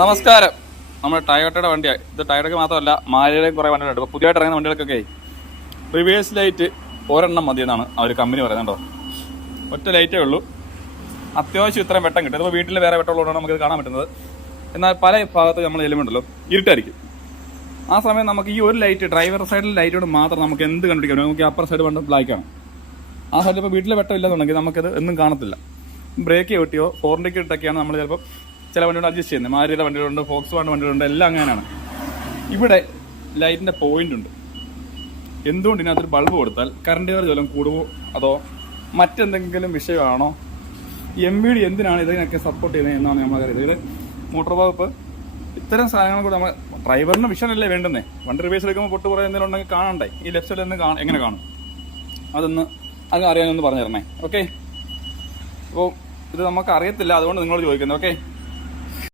നമസ്കാരം. നമ്മുടെ ടയോട്ടയുടെ വണ്ടിയാണ് ഇത്. ടയോട്ടയ്ക്ക് മാത്രമല്ല, മാരുതിയുടെയും കുറേ വണ്ടികളുണ്ട്. ഇപ്പോൾ പുതിയതായിട്ട് ഇറങ്ങുന്ന വണ്ടികൾക്കൊക്കെ റിവേഴ്സ് ലൈറ്റ് ഒരെണ്ണം മതി എന്നാണ് അവർ കമ്പനി പറയുന്നുണ്ടോ. ഒറ്റ ലൈറ്റേ ഉള്ളൂ. അത്യാവശ്യം ഇത്രയും വെട്ടം കിട്ടും. ഇപ്പോൾ വീട്ടിൽ വേറെ വെട്ടമുള്ളതുകൊണ്ടാണ് നമുക്ക് കാണാൻ പറ്റുന്നത്. എന്നാൽ പല ഭാഗത്ത് നമ്മൾ എലിമെൻ്റല്ലോ ഇരുട്ടായിരിക്കും. ആ സമയം നമുക്ക് ഈ ഒരു ലൈറ്റ്, ഡ്രൈവർ സൈഡിൽ ലൈറ്റോട് മാത്രം നമുക്ക് എന്ത് കണ്ടുപിടിക്കാം. നമുക്ക് അപ്പർ സൈഡ് വേണ്ട ബ്ലാക്കാണ്. ആ സൈഡിൽ ഇപ്പോൾ വീട്ടിൽ വെട്ടം ഇല്ലെന്നുണ്ടെങ്കിൽ നമുക്കത് എന്നും കാണത്തില്ല. ബ്രേക്ക് കിട്ടിയോ ഫോറിൻ്റെക്ക് ഇട്ടൊക്കെയാണ് നമ്മൾ ചിലപ്പോൾ ചില വണ്ടികൾ അഡ്ജസ്റ്റ് ചെയ്യുന്നത്. മാരുതിയുടെ വണ്ടികളുണ്ട്, ഫോക്സ് വാഗൺ വണ്ടികളുണ്ട്, എല്ലാം അങ്ങനെയാണ്. ഇവിടെ ലൈറ്റിൻ്റെ പോയിന്റ് ഉണ്ട്. എന്തുകൊണ്ട് ഇതിനകത്തൊരു ബൾബ് കൊടുത്താൽ കറണ്ട് ചാർജ് വല്ലതും കൂടുമോ അതോ മറ്റെന്തെങ്കിലും വിഷയമാണോ? MVD എന്തിനാണ് ഇതിനൊക്കെ സപ്പോർട്ട് ചെയ്യുന്നത് എന്നാണ് നമ്മളറിയുന്നത്. ഇത് മോട്ടോർ വകുപ്പ് ഇത്തരം സാധനങ്ങൾ കൂടെ നമ്മൾ ഡ്രൈവറിന് വിഷനല്ലേ വേണ്ടുന്നേ. വണ്ടി റിവേഴ്സ് എടുക്കുമ്പോൾ പൊട്ട് കുറേ എന്തെങ്കിലും ഉണ്ടെങ്കിൽ കാണണ്ടേ. ഈ ലെഫ്റ്റ് സൈഡിൽ നിന്ന് എങ്ങനെ കാണും? അത് അറിയാനൊന്ന് പറഞ്ഞു തരണേ. ഓക്കെ, അപ്പോൾ ഇത് നമുക്ക് അറിയത്തില്ല, അതുകൊണ്ട് നിങ്ങളോട് ചോദിക്കുന്നത്. ഓക്കെ.